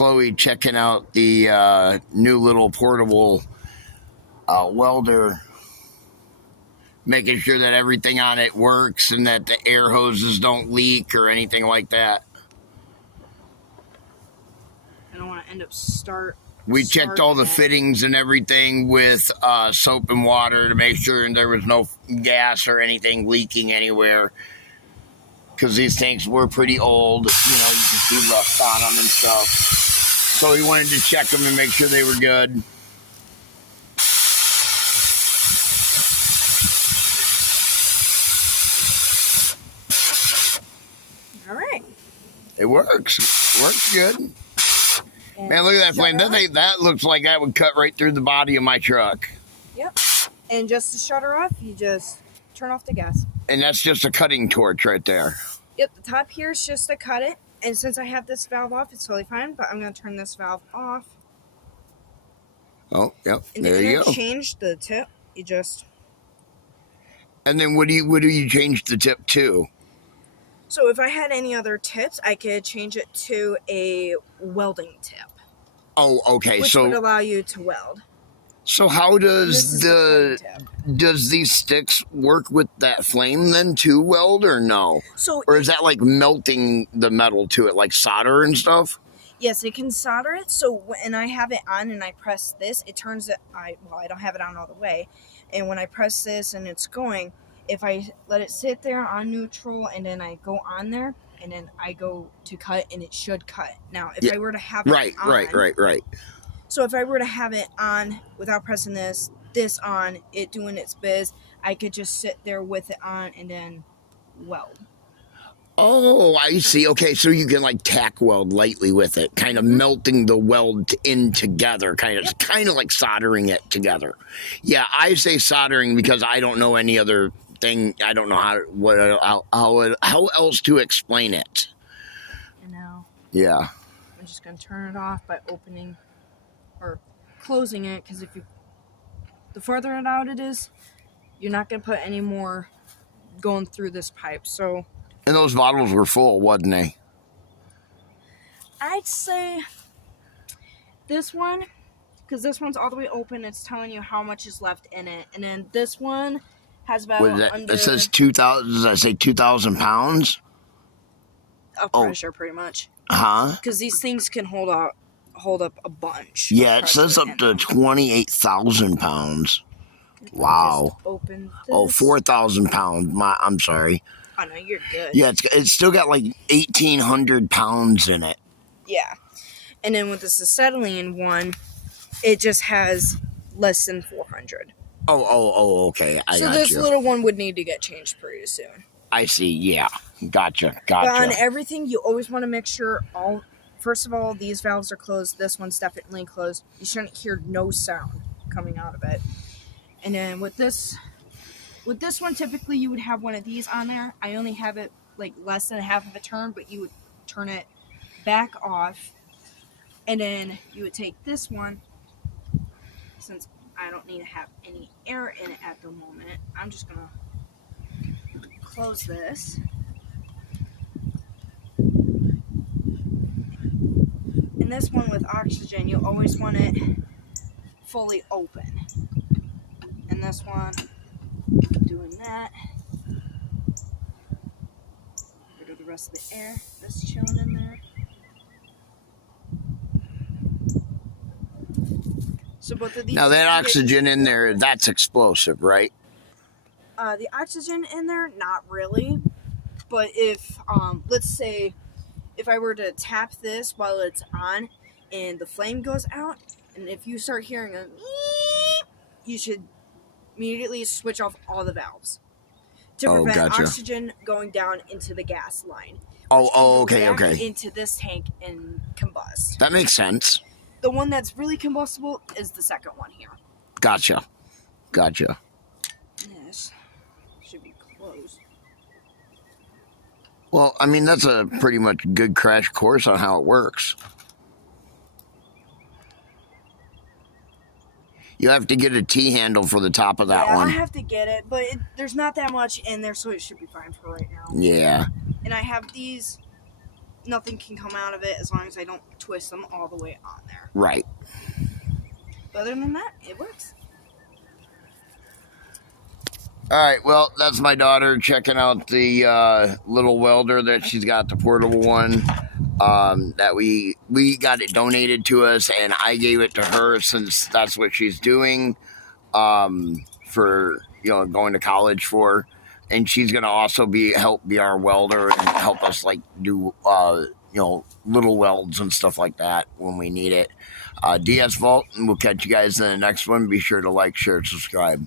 Khloe checking out the new little portable welder, making sure that everything on it works and that the air hoses don't leak or anything like that. I don't want to end up We checked all the fittings and everything with soap and water to make sure there was no gas or anything leaking anywhere. Because these tanks were pretty old, you know, you can see rust on them and stuff. So we wanted to check them and make sure they were good. All right. It works. It works good. And man, look at that flame. That looks like that would cut right through the body of my truck. Yep. And just to shut her off, you just turn off the gas. And that's just a cutting torch right there. Yep, the top here is just to cut it. And since I have this valve off, it's totally fine. But I'm going to turn this valve off. Oh, yep. And there you go. Change the tip. You just... And then what do you change the tip to? So if I had any other tips, I could change it to a welding tip. Oh, okay. Which would allow you to weld. So how does does these sticks work with that flame then to weld or no? So or is that like melting the metal to it, like solder and stuff? Yes, it can solder it. So when I have it on and I press this, it turns it. I don't have it on all the way, and when I press this and it's going, if I let it sit there on neutral and then I go on there and then I go to cut and it should cut. Now, if I were to have it on, right. So if I were to have it on without pressing this on, it doing its biz, I could just sit there with it on and then weld. Oh, I see. Okay, so you can like tack weld lightly with it, kind of melting the weld in together, kind of like soldering it together. Yeah, I say soldering because I don't know any other thing. I don't know how else to explain it. You know. Yeah. I'm just gonna turn it off by opening or closing it, because the farther it out it is, you're not gonna put any more going through this pipe. So. And those bottles were full, wasn't they? I'd say this one, because this one's all the way open, it's telling you how much is left in it. And then this one has about It says 2,000, does that say 2,000 pounds? Of pressure, pretty much. Huh? Because these things can hold up a bunch. Yeah, it says up to 28,000 pounds. Wow. Open this. Oh, 4,000 pounds. I'm sorry. Oh, no, you're good. Yeah, it's still got like 1,800 pounds in it. Yeah. And then with this acetylene one, it just has less than 400. Oh, okay. I got you. So this little one would need to get changed pretty soon. I see, yeah. Gotcha. But on everything, you always want to make sure first of all, these valves are closed. This one's definitely closed. You shouldn't hear no sound coming out of it. And then with this one, typically you would have one of these on there. I only have it like less than half of a turn, but you would turn it back off. And then you would take this one, since I don't need to have any air in it at the moment, I'm just going to close this. And this one with oxygen, you always want it fully open. And this one, doing that. Get rid of the rest of the air that's chilling in there. So both of these. Now that oxygen in there, that's explosive, right? The oxygen in there, not really. But if, let's say, if I were to tap this while it's on and the flame goes out, and if you start hearing a beep, you should immediately switch off all the valves to prevent oxygen going down into the gas line. Okay. Into this tank and combust. That makes sense. The one that's really combustible is the second one here. Gotcha. This should be closed. Well, I mean, that's a pretty much good crash course on how it works. You have to get a T-handle for the top of that one. I have to get it, but there's not that much in there, so it should be fine for right now. Yeah. And I have these nothing can come out of it as long as I don't twist them all the way on there. Right. But other than that, it works. All right, well, that's my daughter checking out the little welder that she's got, the portable one. That we got it donated to us, and I gave it to her since that's what she's doing for going to college for, and she's gonna also help be our welder and help us like do little welds and stuff like that when we need it. DS Vault, and we'll catch you guys in the next one. Be sure to like, share, subscribe.